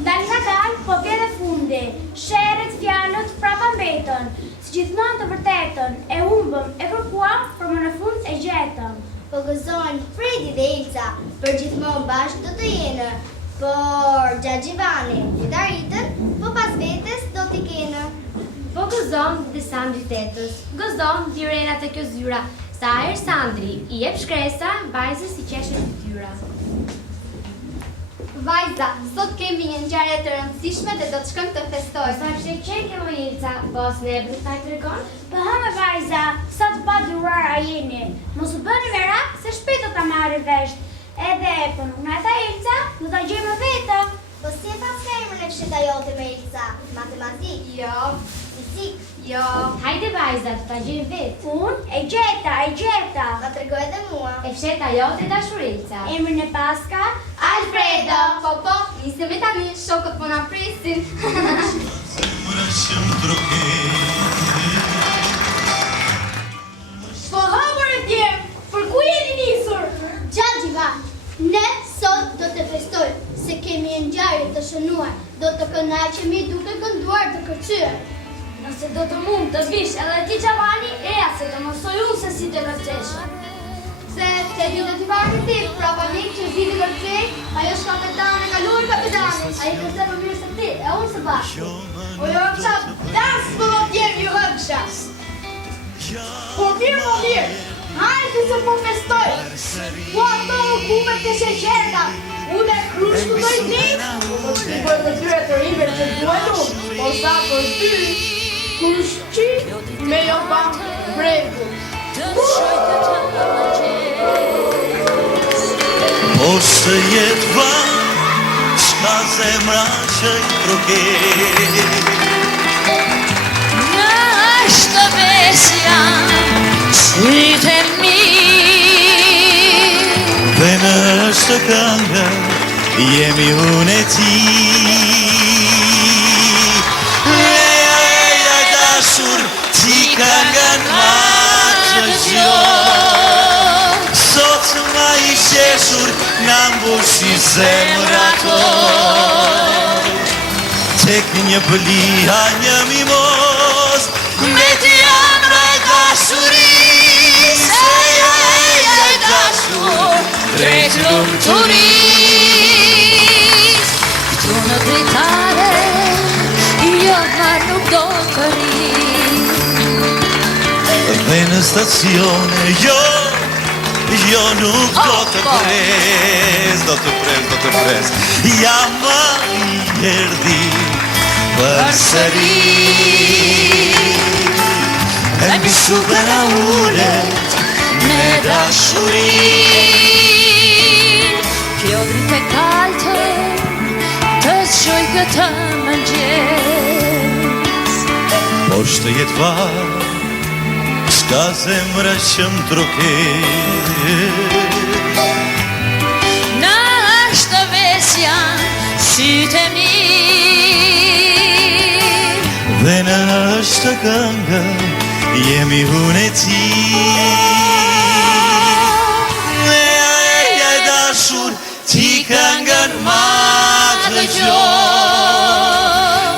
Dal nga dal, po vjen e fundi, sherët fjalët prapa mbetën, si gjithmonë të vërtetën, e humbëm, e kërkuam, për më në fund e gjetëm. Po gëzojnë Fredi dhe Ilca, për gjithmonë bashkë do të jenë, por Gjagivani dhe Daritën, po pas vetes do t'i kene. Po gëzon dhe Sandri tetës, gëzon Direna të kjo zyra, sa erë Sandri, i jep shkresa, vajzës i qeshe të tyra. Vajza, sot kemi një ngjarje të rëndësishme dhe do të shkojmë të festojmë. Sa që qeke më Ilca, bos ne e brutta i të regon? Po hëme vajza, sa të pa durar a jeni, mos u bëni me rak, se shpejt do t'a marrë vesht. Edhe, po nuk në ta Ilca, do t'a gjejmë vetë. Po si e pas ka emrin e fshita jote me Ilca? Matematik? Jo, Fizik? jo. Hajde vajza, do t'a gjejmë vetë. Unë e gjeta. Ma tregoj edhe mua. E fsheta jote dashurilca. Emrin e paska, Alfredo, po, nisemi tani, shokët po na presin. Zemra që më troket. po hëmër e djemë, për ku jeni nisur? Gjagivan, ne sot do të festojmë, se kemi një ngjarje të shënuar, do të kënaqemi duke kënduar të kërcyer. Nëse do të mund të vish edhe ti Gjavani, eja se të mësoj unë se si të kërcesh. Se ti do t'i parë ti, prapa nik që zidi kërcej, ajo është kapetane, kaluar kapetane. A i kërce më mirë se ti, e unë se bashkë. Po jo hëksha, dans për do t'jem ju hëksha. Po mirë, hajde se po festoj. Po ato më kume të sheqerta, unë e krushku të i dinë. Po që i bëjmë tyre të rime që duhet unë, po sa për ty, krushqi me jo pa bregu. Po së jetë vanë, qka zemra që i troket. Në është besja, sytë e mi. Dhe në është këngë, jemi unë e ti. Eja dashur, ti këngën ma të gjo. Sot ma i qeshur, na mbushi zemra to. Tek një bëlia, një mimos, me ti amra e dashuris. Eja e dashur, Drejt lumëturis, këtu në dritare, jo ma nuk do këris. dhe në stacione, jo nuk do të pres, do të pres. Ja ma i erdi për sëri. E mbi shupën a ullet me dashurin. Kjo dritë e kalte, të shoj këtë mëngjes. Poshtë jetë varë, s'ka zemra që më troket. Në është vesja, sytë e mi. Dhe në është këngë, jemi unë e ti. Dhe eja e dashur, ti këngën ma të gjo.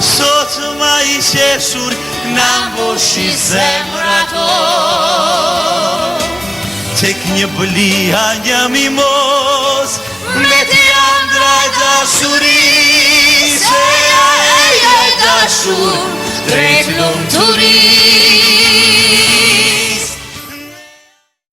Sot ma i qe deshur na mboshi zemrato. Tek një bëlia një mimos, me ti andra e dashuris, e ja e dashur, drejt lumturis.